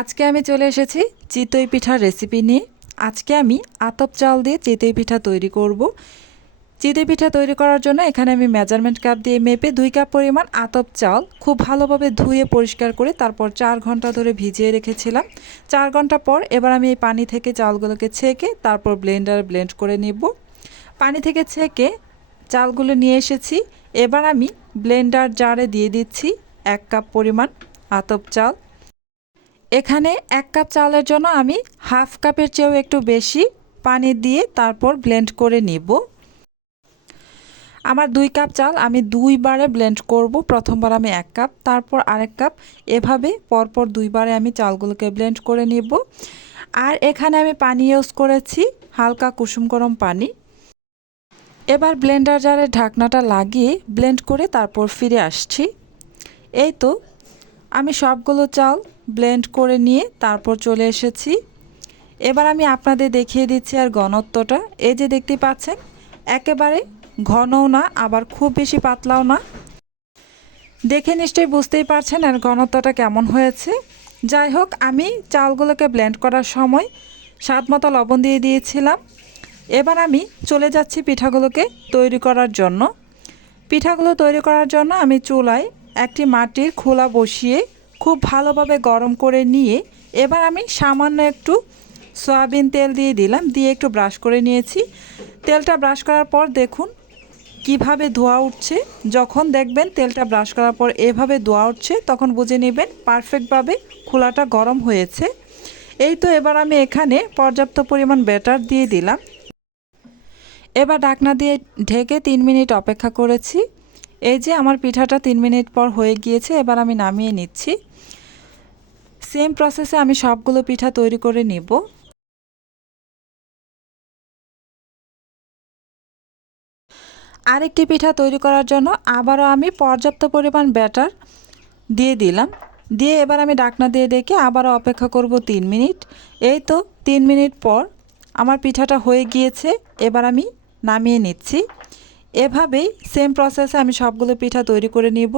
আজকে আমি চলে এসেছি চিতই পিঠার রেসিপি নিয়ে। আজকে আমি আতপ চাল দিয়ে চিতই পিঠা তৈরি করব। চিতই পিঠা তৈরি করার জন্য এখানে আমি মেজারমেন্ট কাপ দিয়ে মেপে 2 কাপ পরিমাণ আতপ চাল খুব ভালোভাবে ধুয়ে পরিষ্কার করে তারপর 4 ঘন্টা ধরে ভিজিয়ে রেখেছিলাম। 4 ঘন্টা পর এবার আমি এই পানি থেকে চালগুলোকে ছেঁকে তারপর ব্লেন্ডারে ব্লেন্ড করে নেব। পানি থেকে ছেঁকে চালগুলো নিয়ে এসেছি। এবার আমি ব্লেন্ডার জারে দিয়ে দিচ্ছি 1 কাপ পরিমাণ আতপ চাল। এখানে 1 কাপ চালের জন্য আমি হাফ কাপের চেয়েও একটু বেশি পানি দিয়ে তারপর ব্লেন্ড করে নিব। আমার 2 কাপ চাল আমি 2 বারে ব্লেন্ড করব। প্রথমবার আমি 1 কাপ, তারপর আরেক কাপ, এভাবে পরপর 2 বারে আমি চালগুলোকে ব্লেন্ড করে নিব। আর এখানে আমি পানি ইউজ করেছি হালকা কুসুম গরম পানি। এবার ব্লেন্ডার জারে ঢাকনাটা লাগিয়ে ব্লেন্ড করে তারপর ফিরে আসছি। এই তো আমি সবগুলো চাল ব্লেন্ড করে নিয়ে তারপর চলে এসেছি। এবার আমি আপনাদের দেখিয়ে দিচ্ছি আর ঘনত্বটা। এই যে দেখতে পাচ্ছেন, একেবারে ঘনও না আবার খুব বেশি পাতলাও না। দেখে নিশ্চয়ই বুঝতেই পারছেন আর ঘনত্বটা কেমন হয়েছে। যাই হোক, আমি চালগুলোকে ব্লেন্ড করার সময় স্বাদ মতো লবণ দিয়ে দিয়েছিলাম। এবার আমি চলে যাচ্ছি পিঠাগুলোকে তৈরি করার জন্য। পিঠাগুলো তৈরি করার জন্য আমি চুলায় একটি মাটির খোলা বসিয়ে খুব ভালোভাবে গরম করে নিয়ে এবার আমি সামান্য একটু সয়াবিন তেল দিয়ে দিলাম, দিয়ে একটু ব্রাশ করে নিয়েছি। তেলটা ব্রাশ করার পর দেখুন কিভাবে ধোয়া উঠছে। যখন দেখবেন তেলটা ব্রাশ করার পর এভাবে ধোয়া উঠছে তখন বুঝে নেবেন পারফেক্টভাবে খোলাটা গরম হয়েছে। এই তো এবার আমি এখানে পর্যাপ্ত পরিমাণ ব্যাটার দিয়ে দিলাম। এবার ঢাকনা দিয়ে ঢেকে 3 মিনিট অপেক্ষা করেছি। এই যে আমার পিঠাটা 3 মিনিট পর হয়ে গিয়েছে। এবার আমি নামিয়ে নিচ্ছি। সেম প্রসেসে আমি সবগুলো পিঠা তৈরি করে নিব। আরেকটি পিঠা তৈরি করার জন্য আবারও আমি পর্যাপ্ত পরিমাণ ব্যাটার দিয়ে দিলাম। দিয়ে এবার আমি ঢাকনা দিয়ে ডেকে আবারও অপেক্ষা করব 3 মিনিট। এই তো 3 মিনিট পর আমার পিঠাটা হয়ে গিয়েছে। এবার আমি নামিয়ে নিচ্ছি। এভাবেই সেম প্রসেসে আমি সবগুলো পিঠা তৈরি করে নিব।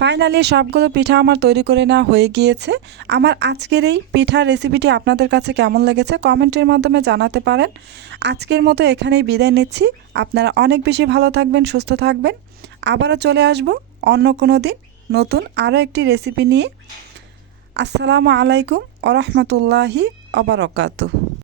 ফাইনালি সবগুলো পিঠা আমার তৈরি করে নেওয়া হয়ে গিয়েছে। আমার আজকের এই পিঠার রেসিপিটি আপনাদের কাছে কেমন লেগেছে কমেন্টের মাধ্যমে জানাতে পারেন। আজকের মতো এখানেই বিদায় নিচ্ছি। আপনারা অনেক বেশি ভালো থাকবেন, সুস্থ থাকবেন। আবারও চলে আসব অন্য কোনো দিন নতুন আরও একটি রেসিপি নিয়ে। আসসালামু আলাইকুম ওয়া রাহমাতুল্লাহি ওয়া বারাকাতুহু।